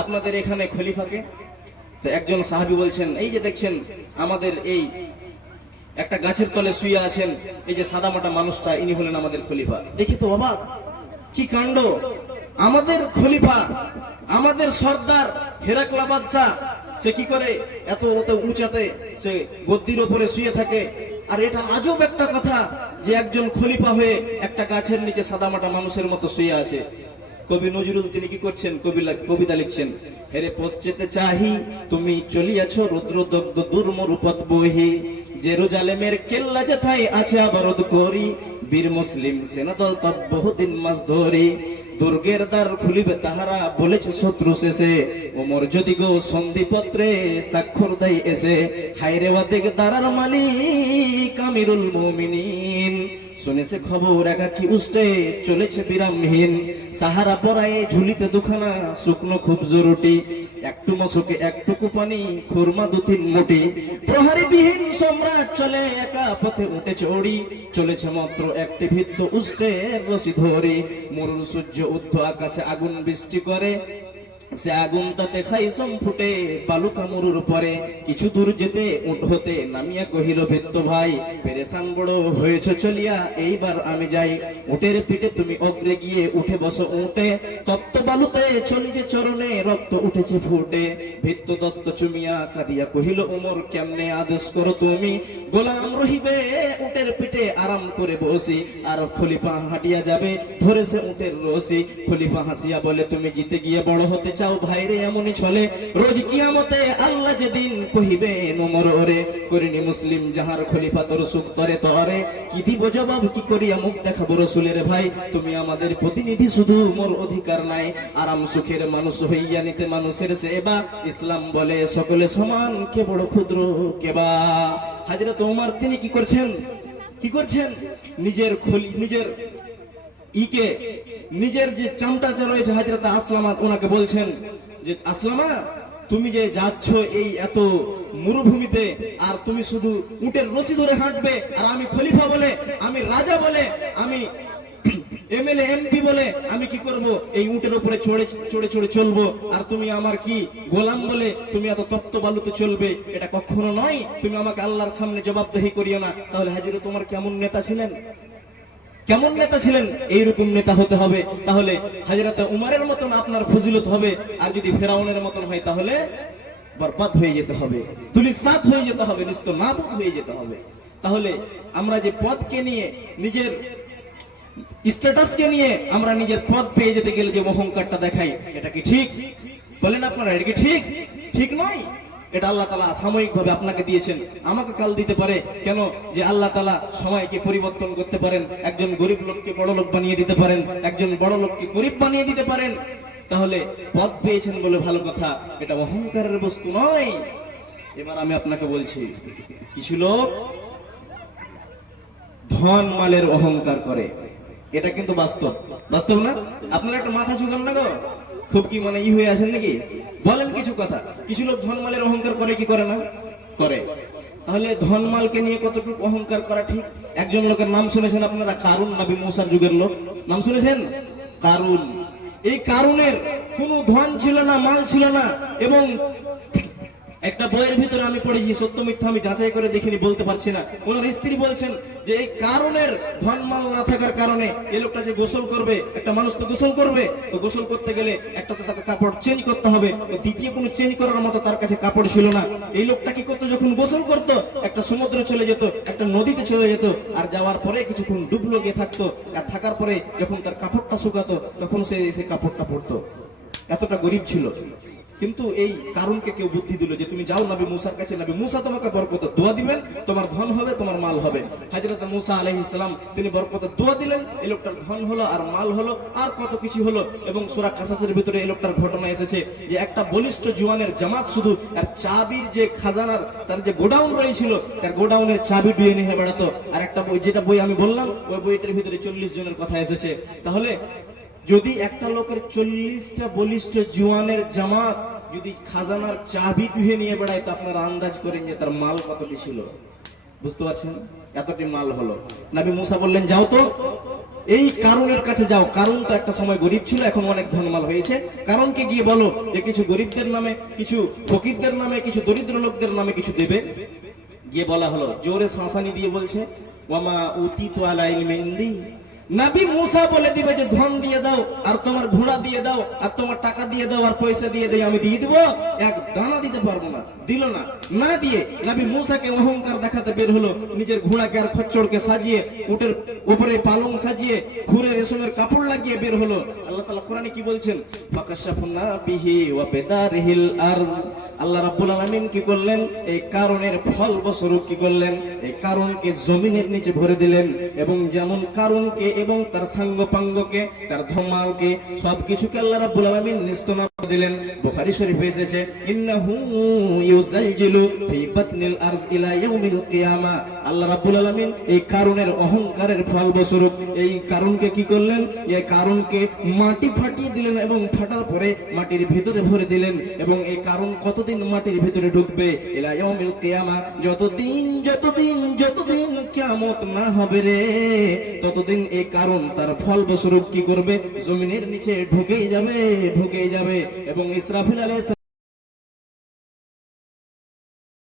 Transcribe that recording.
আপনাদের এখানে খলিফাকে? তো একজন সাহাবী বলছেন, এই যে দেখছেন আমাদের এই একটা গাছের তলে শুয়ে আছেন এই যে সাদামাটা মানুষটা, ইনি হলেন আমাদের খলিফা। দেখি তো অবাক, কি কাণ্ড! আমাদের খলিফা, আমাদের সর্দার হেরাকলা বাদশা, সে কি করে এত উঁচাতে সে গদ্দির ওপরে শুয়ে থাকে। আর এটা আজব একটা কথা যে একজন খলিফা হয়ে একটা গাছের নিচে সাদামাটা মানুষের মতো শুয়ে আছে। কবি নজরুল তিনি কি করছেন, কবিতা লিখছেন, হেরে পশ্চাতে চাহি তুমি চলিয়াছ রুদ্রদগ্ধ দুর্মরূপত বহি, জেরুজালেমের কেল্লা যেথায় আছে অবরোধ করি, বীর মুসলিম সেনাদল তব বহুদিন মাস ধরি, দুর্গের দ্বার খুলিবে তাহারা বলেছে শত্রু শেষে, ওমর যদি গো সন্ধিপত্রে স্বাক্ষর দেয় এসে, হায়রে ওয়াদেক দারার মালিক আমিরুল মুমিনিন, শুনেছে খবর একাকি উষ্টে চলেছে বিরামহীন, সাহারা পরায়ে ঝুলিতে দুখানা শুকনো খুব জরুটি, একটু মশুকে একটুকু পানি খুরমা দু তিন মুটি, প্রহারী বিহীন সম্রাট চলে একা পথে উঠে চড়ি, চলেছে মাত্র একটি ভিত্ত উষ্টে রশি ধরি, মরুর সূর্য ঊর্ধ্ব আকাশে আগুন বৃষ্টি করে, সে আগুন তাতে খাইসম ফুটে বালুকা মরুর পরে, কিছু দূর যেতে উঠ হতে নামিয়া কহিল ভিত্ত ভাই, পেরেশান বড় হয়েছ চলিয়া এইবার আমি যাই, উটের পিঠে তুমি অগ্রে গিয়ে উঠে বসো উঠে, তত্ত্ব বালুতে চলি যে চরণে রক্ত উঠেছে ফুটে, ভিত্ত দস্ত চুমিয়া কাঁদিয়া কহিল উমর কেমনে আদেশ করো তুমি, গোলাম রহিবে উটের পিঠে আরাম করে বসি, আর খলিফা হাঁটিয়া যাবে ধরেছে উটের রশি, খলিফা হাসিয়া বলে তুমি জিতে গিয়ে বড় হতে চাও ভাইরে এমনই চলে, রোজ কিয়ামতে আল্লাহ যেদিন কহিবে নোমর ওরে, করিনি মুসলিম যাহার খলিফা তোর সুখ তরে তরে, কি দিব জবাব কি করিয়া মুখ দেখাবো রসুলের ভাই, তুমি আমাদের প্রতিনিধি শুধু মোর অধিকার নাই, আরাম সুখের মানুষ হইয়া নিতে মানুষের সেবা, ইসলাম বলে সকলে সমান কে বড় ক্ষুদ্র কেবা। হযরত ওমর তিনি কি করছেন, নিজের ইকে নিজের যে চামটাচা রয়েছে হযরত আসলামা, ওনাকে বলছেন যে আসলামা তুমি যে যাচ্ছ এই এত মরুভূমিতে, আর তুমি শুধু উটের রশি ধরে হাঁটবে, আর আমি খলিফা বলে, আমি রাজা বলে, আমি এমএলএ এমপি বলে আমি কি করব, এই উটের উপরে চড়ে চড়ে চলবো, আর তুমি আমার কি গোলাম বলে তুমি এত তপ্ত বালুতে চলবে, এটা কখনো নয়, তুমি আমাকে আল্লাহর সামনে জবাবদিহি করিও না। তাহলে হযরত ওমর কেমন নেতা ছিলেন, কেমন নেতা ছিলেন? এইরকম নেতা হতে হবে, তাহলে হযরত উমরের মতন আপনার ফজিলত হবে, আর যদি ফেরাউনের মতন হয় তাহলে বরবাদ হয়ে যেতে হবে, তুলিসাত হয়ে যেতে হবে, নিস্ত নাবুদ হয়ে যেতে হবে। তাহলে আমরা যে পদকে নিয়ে, নিজের স্ট্যাটাসকে নিয়ে আমরা নিজের পদ পেয়ে যেতে গেলে যে অহংকারটা দেখাই, এটা কি ঠিক? বলেন আপনারা, এটা কি ঠিক? ঠিক নয়। এটা আল্লাহ তাআলা সাময়িক ভাবে আপনাকে দিয়েছেন, আমাকে কাল দিতে পারে, কেন? যে আল্লাহ তাআলা সময়কে পরিবর্তন করতে পারেন, একজন গরিব লোককে বড় লোক বানিয়ে দিতে পারেন, একজন বড় লোককে গরিব বানিয়ে দিতে পারেন। তাহলে পদ পেয়েছেন বলে ভালো কথা, এটা অহংকারের বস্তু নয়। এবার আমি আপনাকে বলছি, কিছু লোক ধন মালের অহংকার করে, এটা কিন্তু বাস্তব, বাস্তব না? আপনারা একটা মাথা ঝুঁকান না গো, খুব কি মানে হয়ে আছেন নাকি? বলেন কিছু কথা। কিছু লোক ধনমালের অহংকার করে কি করে না? করে। তাহলে ধনমালকে নিয়ে কতটুকু অহংকার করা ঠিক? একজন লোকের নাম শুনেছেন আপনারা, কারুন, নবী মুসার যুগের লোক, নাম শুনেছেন? কারুন। এই কারুনের কোনো ধন ছিল না, মাল ছিল না, এবং একটা বইয়ের ভিতরে আমি পড়েছি, সত্য মিথ্যা আমি যাচাই করে দেখিনি, বলতে পারছি না, ওনার স্ত্রী বলছেন যে এই কারণের ধনমাল না থাকার কারণে এই লোকটা যে গোসল করবে, একটা মানুষ তো গোসল করবে, তো গোসল করতে গেলে একটা তো তাকে কাপড় চেঞ্জ করতে হবে, তো দ্বিতীয় কোনো চেঞ্জ করার মতো তার কাছে কাপড় ছিল না। এই লোকটা কি করতো, যখন গোসল করতো একটা সমুদ্রে চলে যেত, একটা নদীতে চলে যেত, আর যাওয়ার পরে কিছুক্ষণ ডুবলো গিয়ে থাকতো, আর থাকার পরে যখন তার কাপড়টা শুকাতো তখন সে এসে কাপড়টা পরতো। এতটা গরিব ছিল। কিন্তু এই কারণকে কেউ বুদ্ধি দিল যে তুমি যাও নবী মুসার কাছে, নবী মুসা তোমাকে বরকত দোয়া দিবেন, তোমার ধন হবে, তোমার মাল হবে। হযরত মুসা আলাইহিস সালাম তিনি বরকত দোয়া দিলেন, এই লোকটার ধন হলো আর মাল হলো আর কত কিছু হলো। এবং সূরা কাসাসের ভিতরে এই লোকটার ঘটনা এসেছে যে একটা বলিষ্ঠ জওয়ানের জামাত শুধু আর চাবির যে খাজানার তার যে গোডাউন রয়েছিল, তার গোডাউনের চাবি ডুয়ে নিয়ে বেড়াতো। আর একটা বই, যেটা বই আমি বললাম, ওই বইটার ভিতরে 40 জনের কথা এসেছে। তাহলে যদি একটা লোকের 40টা বলিষ্ঠ জওয়ানের জামাত যদি খাজানার চাবি ধুয়ে নিয়ে বেড়ায়, তো আপনারা আন্দাজ করেন যে তার মাল কতটি ছিল। বুঝতে পারছেন? এতটি মাল হলো। নবী মুসা বললেন যাও তো এই কারণের কাছে যাও। কারণ তো একটা সময় গরিব ছিল, এখন অনেক ধনমাল হয়েছে। কারণকে গিয়ে বলো যে কিছু গরিবদের নামে, কিছু ফকিরদের নামে, কিছু দরিদ্র লোকদের নামে কিছু দেবে। গিয়ে বলা হলো, জোরে শাঁসানি দিয়ে বলছে, ওয়ামা উতিতু আলা ইলমি ইনদি। নবী মুসা বলে দিবে যে ধন দিয়ে দাও, আর তোমার ঘোড়া দিয়ে দাও, আর তোমার টাকা দিয়ে দাও, আর পয়সা দিয়ে দেয়, আমি দিয়ে দিব, এক দানা দিতে পারবো না। দিল না, না দিয়ে নবী মুসাকে অহংকার দেখাতে বের হলো, নিজের ঘোড়াকে আর খচ্চরকে সাজিয়ে, উটের উপরে পালং সাজিয়ে, খুরে রেশমের কাপড় লাগিয়ে বের হলো। আল্লাহ তাআলা কোরআনে কি বলছেন? ফাকাশাফনা বিহি ওয়া বিদারিহিল আরজ। আল্লাহ রাব্বুল আলামিন কি করলেন? এই কারণের ফল বস্বরূপ কি করলেন? এই কারণকে জমিনের নিচে ভরে দিলেন, এবং যেমন কারণকে এবং তার সাঙ্গপাঙ্গকে, তার ধমালকে, সবকিছুকে আল্লাহ রাব্বুল আলামিন নিস্তনাব দিলেন। বুখারী শরীফে এসেছে, ইন্নাহু ইউজালজিলু ফি বাতনিল আরজ ইলা ইয়াউমিল কিয়ামা। আল্লাহ রাব্বুল আলামিন এই কারণের অহংকারের ফল বস্বরূপ এই কারণকে কি করলেন? এই কারণকে মাটি ফাটিয়ে দিলেন, এবং ফাটার পরে মাটির ভিতরে ভরে দিলেন। এবং এই কারণ কতদিন মাটির ভিতরে ঢুকবে? ইলা ইয়াউমিল কিয়ামা, যতদিন যতদিন যতদিন কিয়ামত না হবে রে, ততদিন এই কারণ তার ফল বস্বরূপ কি করবে? জমিনের নিচে ঢুকেই যাবে, ঢুকেই যাবে। এবং ইসরাফিল আলাইহিস